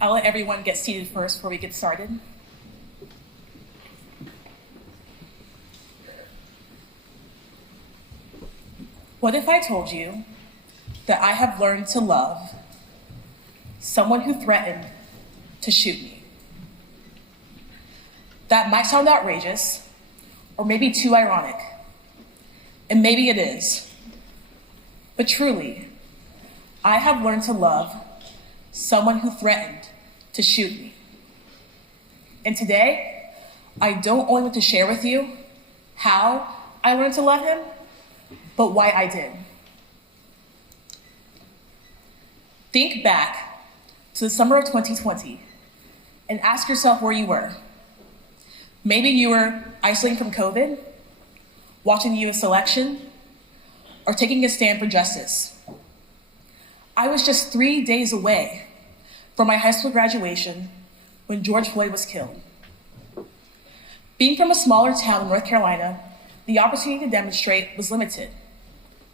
I'll let everyone get seated first before we get started. What if I told you that I have learned to love someone who threatened to shoot me? That might sound outrageous, or maybe too ironic, and maybe it is. But truly, I have learned to love someone who threatened to shoot me. And today, I don't only want to share with you how I learned to love him, but why I did. Think back to the summer of 2020 and ask yourself where you were. Maybe you were isolating from COVID, watching the US election, or taking a stand for justice. I was just 3 days away from my high school graduation when George Floyd was killed. Being from a smaller town in North Carolina, the opportunity to demonstrate was limited.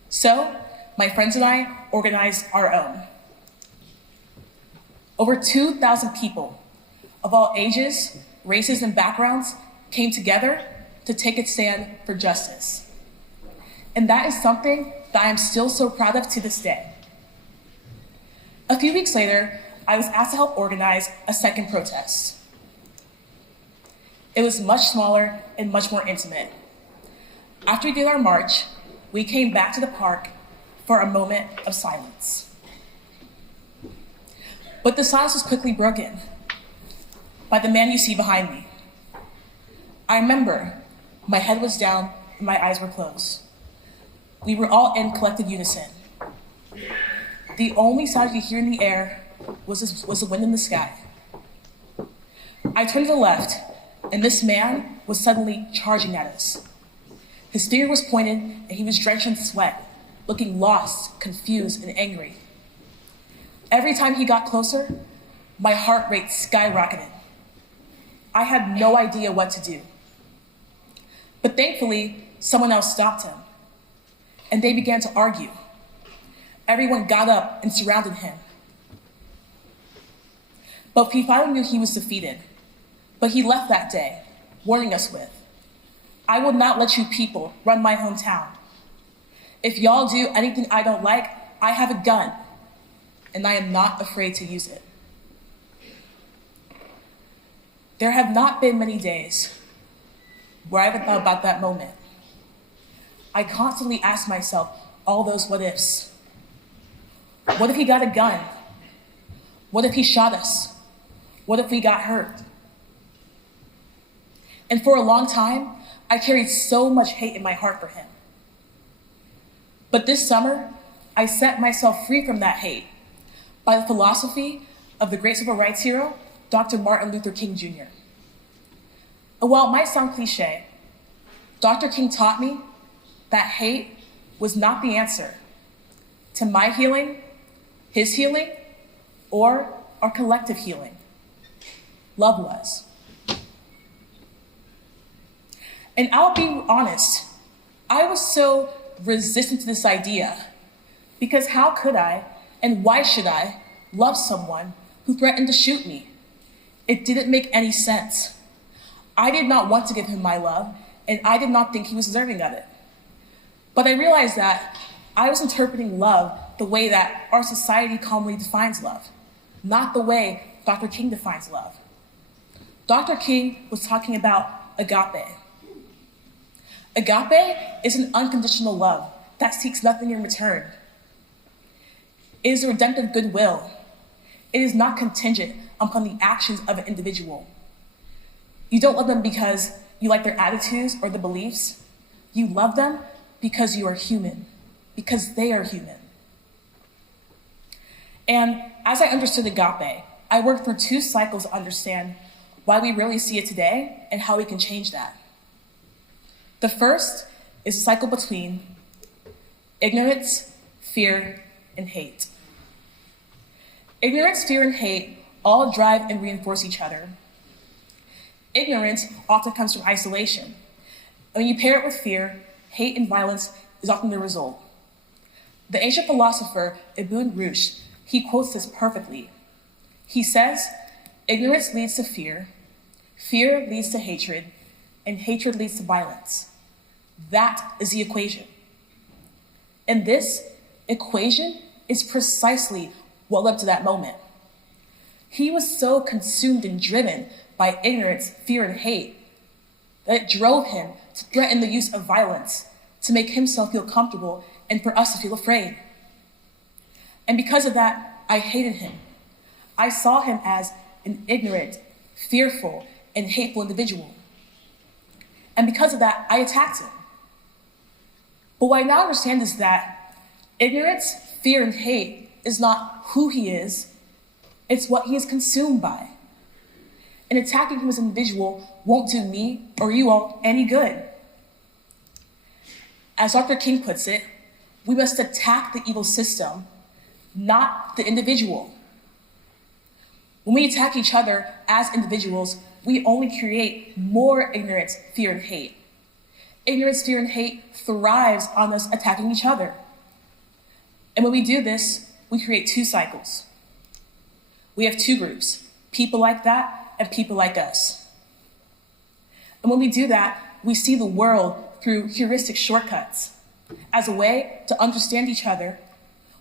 So, my friends and I organized our own. Over 2,000 people of all ages, races, and backgrounds came together to take a stand for justice. And that is something that I am still so proud of to this day. A few weeks later, I was asked to help organize a second protest. It was much smaller and much more intimate. After we did our march, we came back to the park for a moment of silence. But the silence was quickly broken by the man you see behind me. I remember my head was down and my eyes were closed. We were all in collective unison. The only sound you could hear in the air was the wind in the sky. I turned to the left, and this man was suddenly charging at us. His finger was pointed, and he was drenched in sweat, looking lost, confused, and angry. Every time he got closer, my heart rate skyrocketed. I had no idea what to do. But thankfully, someone else stopped him, and they began to argue. Everyone got up and surrounded him. But he finally knew he was defeated. But he left that day, warning us with, "I will not let you people run my hometown. If y'all do anything I don't like, I have a gun, and I am not afraid to use it." There have not been many days where I haven't thought about that moment. I constantly ask myself all those what ifs. What if he got a gun? What if he shot us? What if we got hurt? And for a long time, I carried so much hate in my heart for him. But this summer, I set myself free from that hate by the philosophy of the great civil rights hero, Dr. Martin Luther King Jr. And while it might sound cliche, Dr. King taught me that hate was not the answer to my healing, his healing, or our collective healing. Love was. And I'll be honest, I was so resistant to this idea because how could I and why should I love someone who threatened to shoot me? It didn't make any sense. I did not want to give him my love, and I did not think he was deserving of it. But I realized that I was interpreting love the way that our society commonly defines love, not the way Dr. King defines love. Dr. King was talking about agape. Agape is an unconditional love that seeks nothing in return. It is a redemptive goodwill. It is not contingent upon the actions of an individual. You don't love them because you like their attitudes or their beliefs. You love them because you are human, because they are human. And as I understood agape, I worked through 2 cycles to understand why we rarely see it today and how we can change that. The first is a cycle between ignorance, fear, and hate. Ignorance, fear, and hate all drive and reinforce each other. Ignorance often comes from isolation. And when you pair it with fear, hate and violence is often the result. The ancient philosopher Ibn Rushd, he quotes this perfectly. He says, ignorance leads to fear, fear leads to hatred, and hatred leads to violence. That is the equation. And this equation is precisely what led to that moment. He was so consumed and driven by ignorance, fear, and hate that it drove him to threaten the use of violence to make himself feel comfortable and for us to feel afraid. And because of that, I hated him. I saw him as an ignorant, fearful, and hateful individual. And because of that, I attacked him. But what I now understand is that ignorance, fear, and hate is not who he is, it's what he is consumed by. And attacking him as an individual won't do me or you all any good. As Dr. King puts it, we must attack the evil system, not the individual. When we attack each other as individuals, we only create more ignorance, fear, and hate. Ignorance, fear, and hate thrives on us attacking each other. And when we do this, we create two cycles. We have two groups, people like that and people like us. And when we do that, we see the world through heuristic shortcuts as a way to understand each other,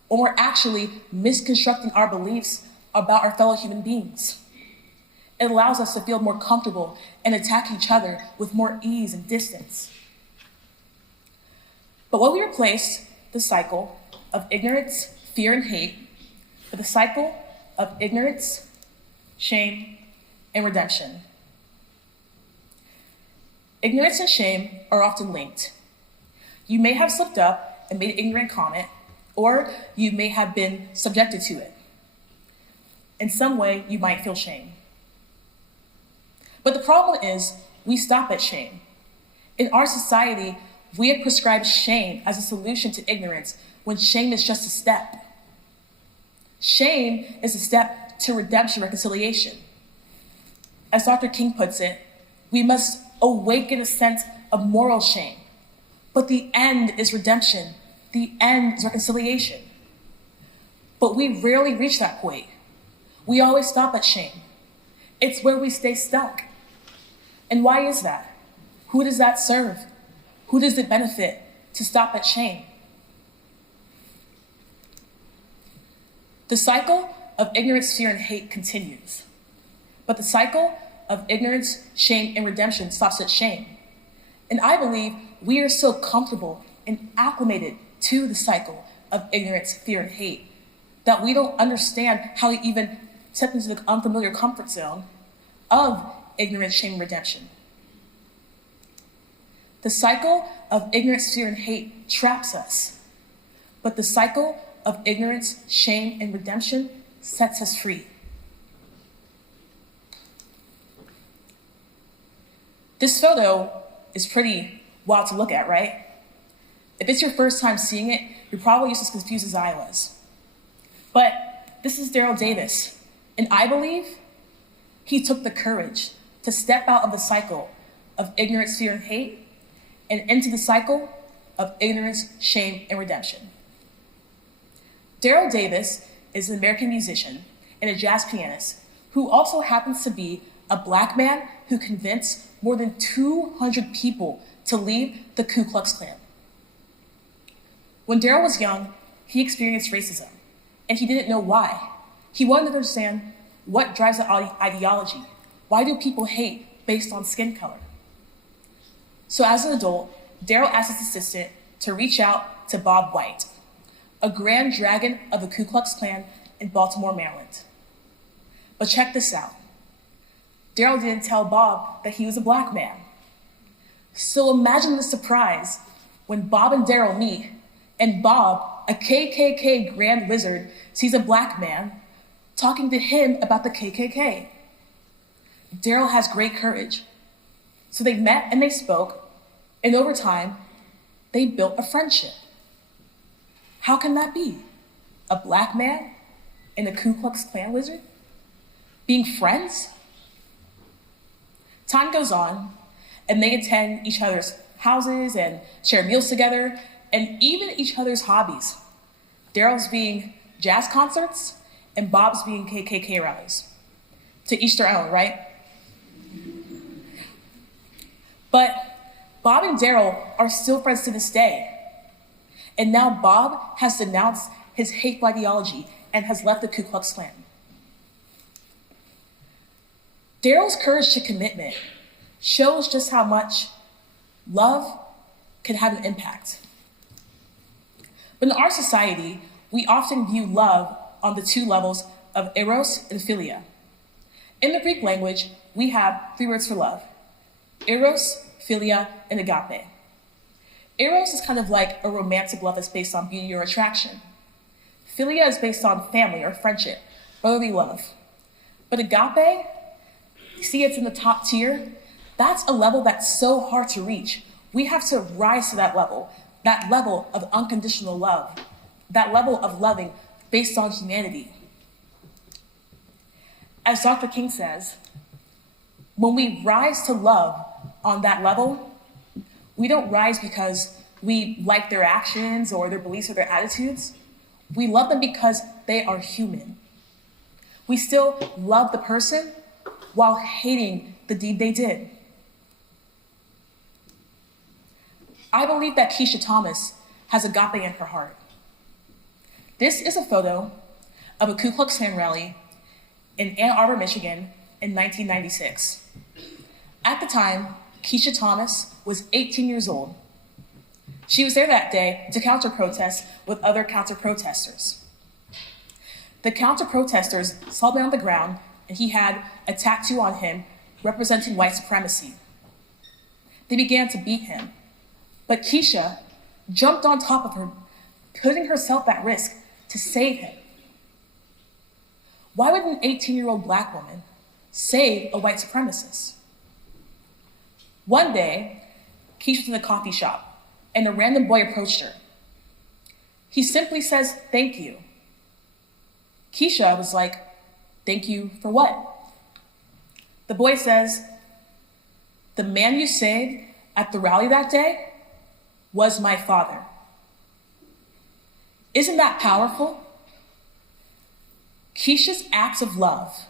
when we're actually misconstructing our beliefs about our fellow human beings. It allows us to feel more comfortable and attack each other with more ease and distance. But when we replace the cycle of ignorance, fear, and hate with a cycle of ignorance, shame, and redemption. Ignorance and shame are often linked. You may have slipped up and made an ignorant comment, or you may have been subjected to it. In some way, you might feel shame. But the problem is, we stop at shame. In our society, we have prescribed shame as a solution to ignorance when shame is just a step. Shame is a step to redemption, reconciliation. As Dr. King puts it, we must awaken a sense of moral shame. But the end is redemption. The end is reconciliation. But we rarely reach that point. We always stop at shame. It's where we stay stuck. And why is that? Who does that serve? Who does it benefit to stop at shame? The cycle of ignorance, fear, and hate continues. But the cycle of ignorance, shame, and redemption stops at shame. And I believe we are so comfortable and acclimated to the cycle of ignorance, fear, and hate that we don't understand how to even step into the unfamiliar comfort zone of ignorance, shame, and redemption. The cycle of ignorance, fear, and hate traps us. But the cycle of ignorance, shame, and redemption sets us free. This photo is pretty wild to look at, right? If it's your first time seeing it, you're probably just as confused as I was. But this is Daryl Davis, and I believe he took the courage to step out of the cycle of ignorance, fear, and hate, and into the cycle of ignorance, shame, and redemption. Daryl Davis is an American musician and a jazz pianist who also happens to be a Black man who convinced more than 200 people to leave the Ku Klux Klan. When Daryl was young, he experienced racism, and he didn't know why. He wanted to understand what drives the ideology. Why do people hate based on skin color? So as an adult, Daryl asked his assistant to reach out to Bob White, a grand dragon of the Ku Klux Klan in Baltimore, Maryland. But check this out. Daryl didn't tell Bob that he was a Black man. So imagine the surprise when Bob and Daryl meet, and Bob, a KKK grand wizard, sees a Black man talking to him about the KKK. Daryl has great courage. So they met and they spoke, and over time, they built a friendship. How can that be? A Black man and a Ku Klux Klan wizard? Being friends? Time goes on, and they attend each other's houses and share meals together, and even each other's hobbies. Daryl's being jazz concerts, and Bob's being KKK rallies. To each their own, right? But Bob and Daryl are still friends to this day. And now Bob has denounced his hateful ideology and has left the Ku Klux Klan. Daryl's courage to commitment shows just how much love can have an impact. But in our society, we often view love on the two levels of eros and philia. In the Greek language, we have three words for love: eros, philia, and agape. Eros is kind of like a romantic love that's based on beauty or attraction. Philia is based on family or friendship, brotherly love. But agape, you see it's in the top tier. That's a level that's so hard to reach. We have to rise to that level of unconditional love, that level of loving based on humanity. As Dr. King says, when we rise to love on that level, we don't rise because we like their actions or their beliefs or their attitudes. We love them because they are human. We still love the person while hating the deed they did. I believe that Kesha Thomas has agape in her heart. This is a photo of a Ku Klux Klan rally in Ann Arbor, Michigan in 1996. At the time, Kesha Thomas was 18 years old. She was there that day to counter-protest with other counter-protesters. The counter-protesters saw him on the ground, and he had a tattoo on him representing white supremacy. They began to beat him, but Kesha jumped on top of her, putting herself at risk to save him. Why would an 18-year-old Black woman save a white supremacist? One day, Kesha was in a coffee shop, and a random boy approached her. He simply says, "Thank you." Kesha was like, "Thank you for what?" The boy says, "The man you saved at the rally that day was my father." Isn't that powerful? Kesha's acts of love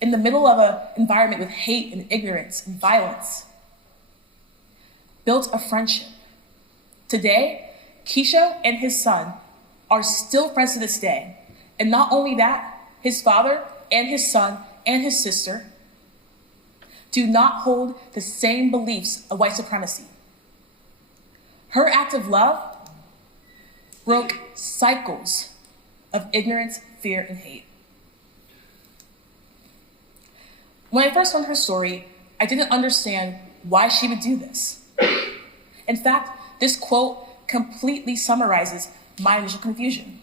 in the middle of an environment with hate and ignorance and violence built a friendship. Today, Kesha and his son are still friends to this day. And not only that, his father and his son and his sister do not hold the same beliefs of white supremacy. Her act of love broke cycles of ignorance, fear, and hate. When I first learned her story, I didn't understand why she would do this. In fact, this quote completely summarizes my initial confusion.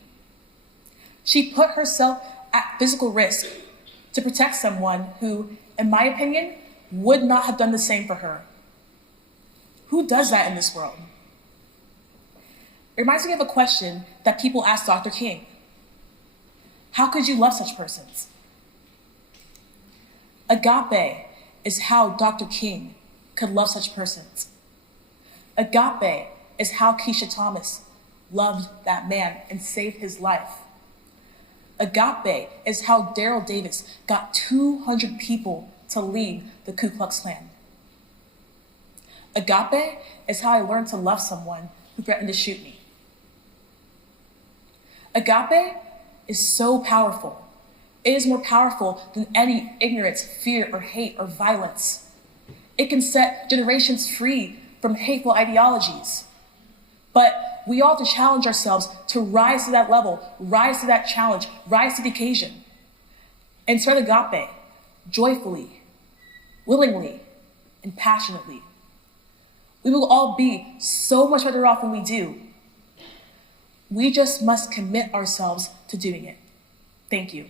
She put herself at physical risk to protect someone who, in my opinion, would not have done the same for her. Who does that in this world? It reminds me of a question that people ask Dr. King. How could you love such persons? Agape is how Dr. King could love such persons. Agape is how Kesha Thomas loved that man and saved his life. Agape is how Daryl Davis got 200 people to leave the Ku Klux Klan. Agape is how I learned to love someone who threatened to shoot me. Agape is so powerful. It is more powerful than any ignorance, fear, or hate, or violence. It can set generations free from hateful ideologies. But we all have to challenge ourselves to rise to that level, rise to that challenge, rise to the occasion, and spread agape joyfully, willingly, and passionately. We will all be so much better off when we do. We just must commit ourselves to doing it. Thank you.